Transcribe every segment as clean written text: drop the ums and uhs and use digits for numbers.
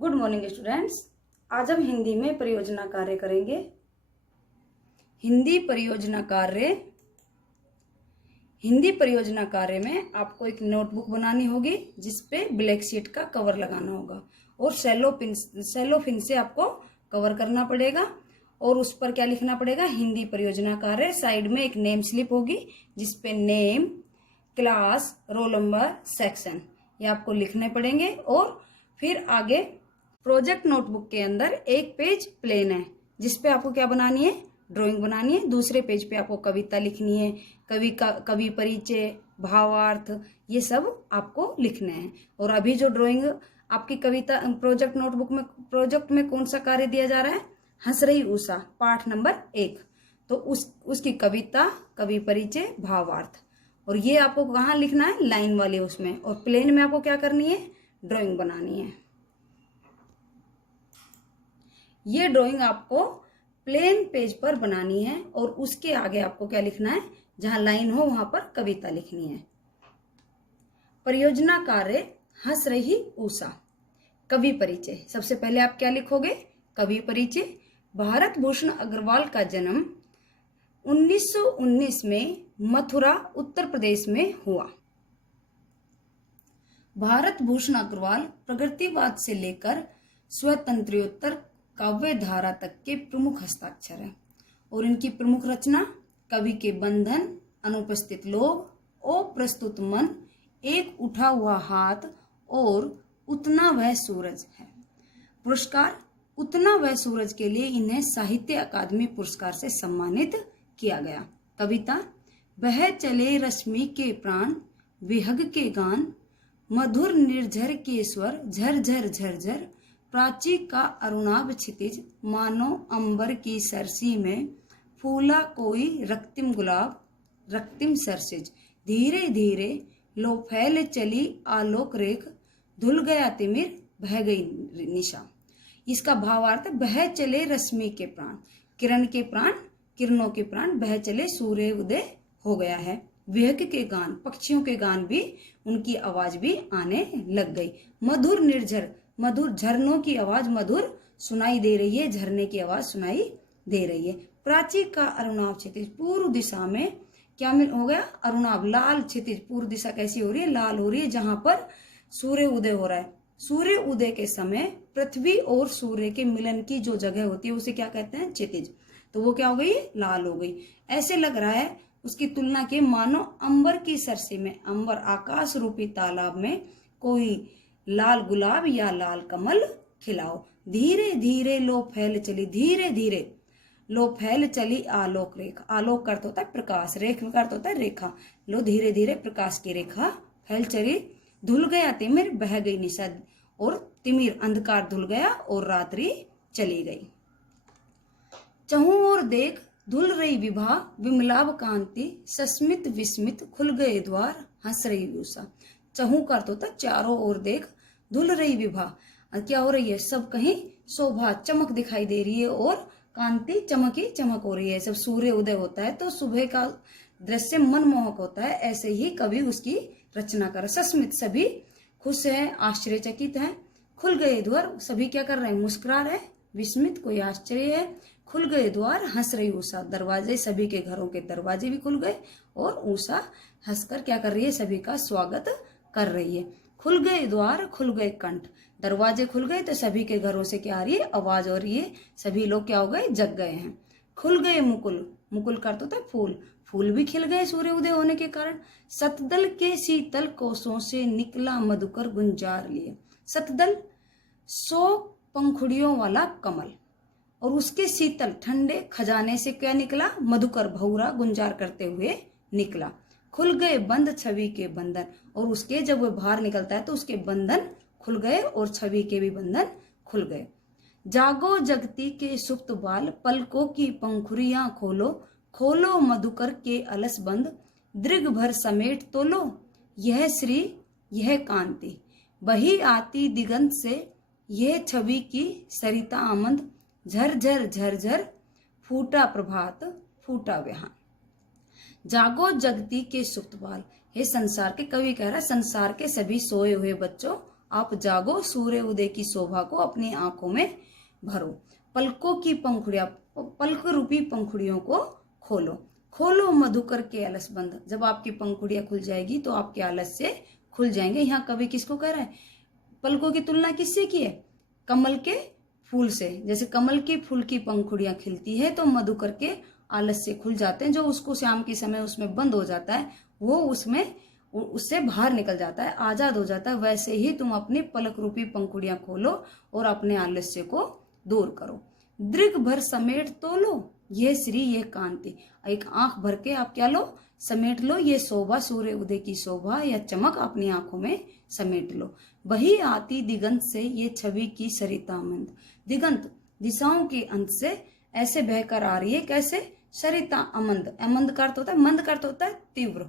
Good morning students. आज हम हिंदी में परियोजना कार्य करेंगे। हिंदी परियोजना कार्य में आपको एक नोटबुक बनानी होगी जिसपे ब्लैक शीट का कवर लगाना होगा और सेलो पिन से आपको कवर करना पड़ेगा। और उस पर क्या लिखना पड़ेगा? हिंदी परियोजना कार्य। साइड में एक नेम स्लिप होगी जिसपे name, class, roll number, section ये आपको लिखने पड़ेंगे। और फिर आगे प्रोजेक्ट नोटबुक के अंदर एक पेज प्लेन है जिसपे आपको क्या बनानी है? ड्राइंग बनानी है। दूसरे पेज पे आपको कविता लिखनी है, कवि परिचय, भावार्थ, ये सब आपको लिखने हैं। और अभी जो ड्राइंग आपकी कविता प्रोजेक्ट में कौन सा कार्य दिया जा रहा है? हंस रही उषा, पाठ नंबर 1। तो उसकी कविता, कवि परिचय, भावार्थ, और ये आपको कहाँ लिखना है? लाइन वाले उसमें। और प्लेन में आपको क्या करनी है? ड्राइंग बनानी है। ये ड्राइंग आपको प्लेन पेज पर बनानी है और उसके आगे आपको क्या लिखना है? जहां लाइन हो वहां पर कविता लिखनी है। परियोजना कार्य हंस रही उषा। कवि परिचय, सबसे पहले आप क्या लिखोगे? कवि परिचय। भारत भूषण अग्रवाल का जन्म 1919 में मथुरा, उत्तर प्रदेश में हुआ। भारत भूषण अग्रवाल प्रगतिवाद से लेकर स्वतंत्रोत्तर काव्य धारा तक के प्रमुख हस्ताक्षर हैं। और इनकी प्रमुख रचना कवि के बंधन, अनुपस्थित लोग, अप्रस्तुत मन, एक उठा हुआ हाथ और उतना वह सूरज है। पुरस्कार उतना वह सूरज के लिए इन्हें साहित्य अकादमी पुरस्कार से सम्मानित किया गया। कविता बह चले रश्मि के प्राण, विहग के गान, मधुर निर्झर के स्वर, झरझर झरझर, प्राची का अरुणाभ क्षितिज, मानो अंबर की सरसी में फूला कोई रक्तिम गुलाब, रक्तिम सरसिज, धीरे धीरे लो फैल चली आलोक रेख, धुल गया तिमिर, बह गई निशा। इसका भावार्थ बह चले रश्मि के प्राण, किरण के प्राण, किरणों के प्राण, बह चले सूर्य उदय हो गया है। विहग के गान, पक्षियों के गान भी, उनकी आवाज भी आने लग गई। मधुर निर्झर, मधुर झरनों की आवाज मधुर सुनाई दे रही है, झरने की आवाज सुनाई दे रही है। प्राची का अरुणाभ क्षितिज, पूर्व दिशा में क्या हो गया? अरुणाभ, लाल क्षितिज, पूर्व दिशा कैसी हो रही है? लाल हो रही है, जहां पर सूर्य उदय हो रहा है। सूर्य उदय के समय पृथ्वी और सूर्य के मिलन की जो जगह होती है उसे क्या कहते हैं? क्षितिज। तो वो क्या हो गई? लाल हो गई। ऐसे लग रहा है उसकी तुलना के मानो अंबर की सरसी में, अंबर आकाश रूपी तालाब में कोई लाल गुलाब या लाल कमल खिलाओ। धीरे धीरे लो फैल चली, धीरे धीरे लो फैल चली आलोक रेखा। आलोक का अर्थ होता है प्रकाश, रेख का अर्थ होता है रेखा। लो धीरे धीरे प्रकाश की रेखा फैल चली, धुल गया तिमिर, बह गई निशा। और तिमिर अंधकार धुल गया और रात्रि चली गई। चहु और देख धुल रही विभा, विमलाभ कांति, सस्मित विस्मित, खुल गए द्वार, हंस रही उषा। चहु का अर्थ होता है चारों ओर देख, धुल रही विभा, क्या हो रही है? सब कहीं शोभा, चमक दिखाई दे रही है और कांति, चमक ही चमक हो रही है। सब सूर्य उदय होता है तो सुबह का दृश्य मनमोहक होता है। ऐसे ही कवि उसकी रचना कर। सस्मित, सभी खुश है, आश्चर्यचकित है। खुल गए द्वार, सभी क्या कर रहे हैं? मुस्कुरा रहे। विस्मित, कोई आश्चर्य है। खुल गए द्वार, हंस रही उषा, दरवाजे, सभी के घरों के दरवाजे भी खुल गए और उषा हंसकर क्या कर रही है? सभी का स्वागत कर रही है। खुल गए द्वार, खुल गए कंठ, दरवाजे खुल गए तो सभी के घरों से क्या आ रही है? आवाज हो रही है। सभी लोग क्या हो गए? जग गए हैं। खुल गए मुकुल, मुकुल का अर्थ होता है फूल, फूल भी खिल गए सूर्य उदय होने के कारण। सतदल के शीतल कोसों से निकला मधुकर गुंजार लिए। सतदल 100 पंखुड़ियों वाला कमल, और उसके शीतल ठंडे खजाने से क्या निकला? मधुकर, भौरा गुंजार करते हुए निकला। खुल गए बंद छवि के बंधन, और उसके जब वो बाहर निकलता है तो उसके बंधन खुल गए और छवि के भी बंधन खुल गए। जागो जगती के सुप्त बाल, पलकों की पंखुड़ियां खोलो, खोलो मधुकर के अलस बंद, दृग भर समेट तोलो, यह श्री यह कांति, बही आती दिगंत से, यह छवि की सरिता आमंद, झरझर झरझर, फूटा प्रभात, फूटा विहान। जागो जगती के सुप्त बाल, हे संसार के, कवि कह रहा है संसार के सभी सोए हुए बच्चों आप जागो, सूर्य उदय की शोभा को अपनी आंखों में भरो। पलकों की पंखुड़ियां, पलक रूपी पंखुड़ियों को खोलो। खोलो मधुकर के अलस बंध। जब आपकी पंखुड़ियां खुल जाएगी तो आपके आलस से खुल जाएंगे। यहाँ कवि किसको कह रहा है? पलकों की तुलना किससे की है? कमल के फूल से। जैसे कमल के फूल की पंखुड़ियां खिलती है तो मधुकर के आलस से खुल जाते हैं। जो उसको शाम के समय उसमें बंद हो जाता है वो उससे बाहर निकल जाता है, आजाद हो जाता है। वैसे ही तुम अपनी पलक रूपी पंखुड़ियां खोलो और अपने आलस्य को दूर करो। दृग भर समेट तो लो ये श्री ये कांति। एक आंख भर के आप क्या लो? समेट लो ये शोभा, सूर्य उदय की शोभा या चमक अपनी आंखों में समेट लो। वही आती दिगंत से ये छवि की सरिता मंद। दिगंत दिशाओं के अंत से ऐसे बहकर आ रही है। कैसे? सरिता अमंद। अमंद का अर्थ होता है, मंद का अर्थ होता है तीव्र,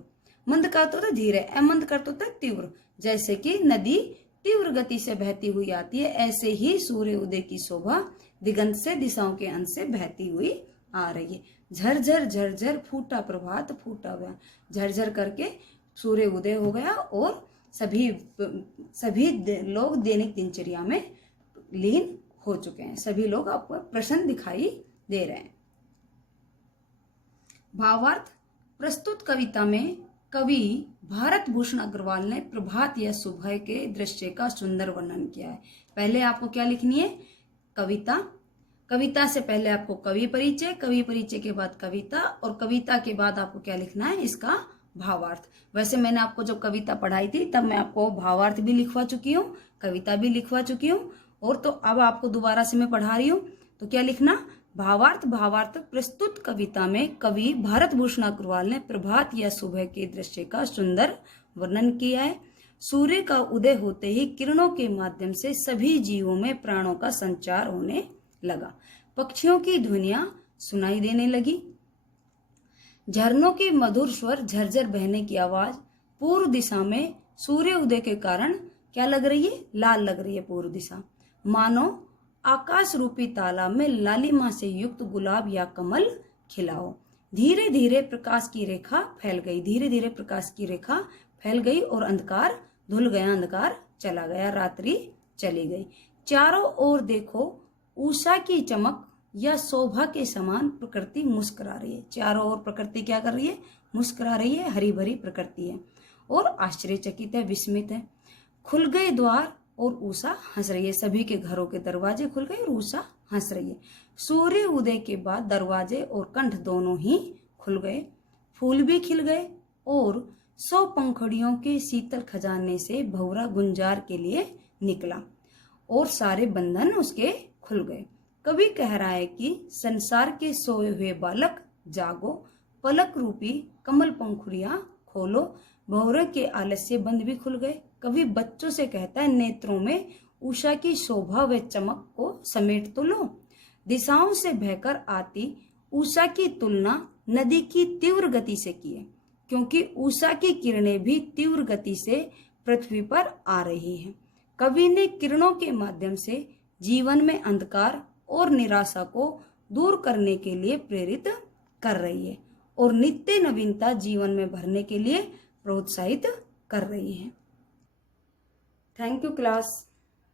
मंद का अर्थ होता है धीरे, अमंद का अर्थ होता है तीव्र। जैसे कि नदी तीव्र गति से बहती हुई आती है, ऐसे ही सूर्य उदय की शोभा दिगंत से, दिशाओं के अंत से बहती हुई आ रही है। झरझर झरझर फूटा प्रभात फूटा व्यान। झरझर करके सूर्य उदय हो गया और सभी लोग दैनिक दिनचर्या में लीन हो चुके हैं। सभी लोग आपको प्रसन्न दिखाई दे रहे हैं। भावार्थ। प्रस्तुत कविता में कवि भारत भूषण अग्रवाल ने प्रभात या सुबह के दृश्य का सुंदर वर्णन किया है। पहले आपको क्या लिखनी है? कविता। कविता से पहले आपको कवि परिचय, कवि परिचय के बाद कविता, और कविता के बाद आपको क्या लिखना है? इसका भावार्थ। वैसे मैंने आपको जब कविता पढ़ाई थी तब मैं आपको भावार्थ भी लिखवा चुकी हूँ, कविता भी लिखवा चुकी हूँ, और तो अब आपको दोबारा से मैं पढ़ा रही हूँ। तो क्या लिखना? भावार्थ। भावार्थ। प्रस्तुत कविता में कवि भारत भूषण अग्रवाल ने प्रभात या सुबह के दृश्य का सुंदर वर्णन किया है। सूर्य का उदय होते ही किरणों के माध्यम से सभी जीवों में प्राणों का संचार होने लगा। पक्षियों की ध्वनियां सुनाई देने लगी। झरनों के मधुर स्वर, झरझर बहने की आवाज। पूर्व दिशा में सूर्य उदय के कारण क्या लग रही है? लाल लग रही है पूर्व दिशा। मानो आकाश रूपी तालाब में लालिमा से युक्त गुलाब या कमल खिलाओ। धीरे धीरे प्रकाश की रेखा फैल गई। धीरे धीरे प्रकाश की रेखा फैल गई और अंधकार धुल गया, अंधकार चला गया, रात्रि चली गई। चारों ओर देखो उषा की चमक या शोभा के समान प्रकृति मुस्कुरा रही है। चारों ओर प्रकृति क्या कर रही है? मुस्कुरा रही है, हरी भरी प्रकृति है और आश्चर्यचकित है, विस्मित है। खुल गए द्वार और उषा हंस रही है। सभी के घरों के दरवाजे खुल गए और उषा हंस रही है। सूर्य उदय के बाद दरवाजे और कंठ दोनों ही खुल गए, फूल भी खिल गए और 100 पंखुड़ियों के शीतल खजाने से भौरा गुंजार के लिए निकला और सारे बंधन उसके खुल गए। कवि कह रहा है कि संसार के सोए हुए बालक जागो, पलक रूपी कमल पंखुड़ियां खोलो। भौरे के आलस्य बंद भी खुल गए। कवि बच्चों से कहता है नेत्रों में उषा की शोभा व चमक को समेट तो लो। दिशाओं से बहकर आती उषा की तुलना नदी की तीव्र गति से की है, क्योंकि उषा की किरणें भी तीव्र गति से पृथ्वी पर आ रही हैं। कवि ने किरणों के माध्यम से जीवन में अंधकार और निराशा को दूर करने के लिए प्रेरित कर रही है और नित्य नवीनता जीवन में भरने के लिए प्रोत्साहित कर रही है। Thank you class.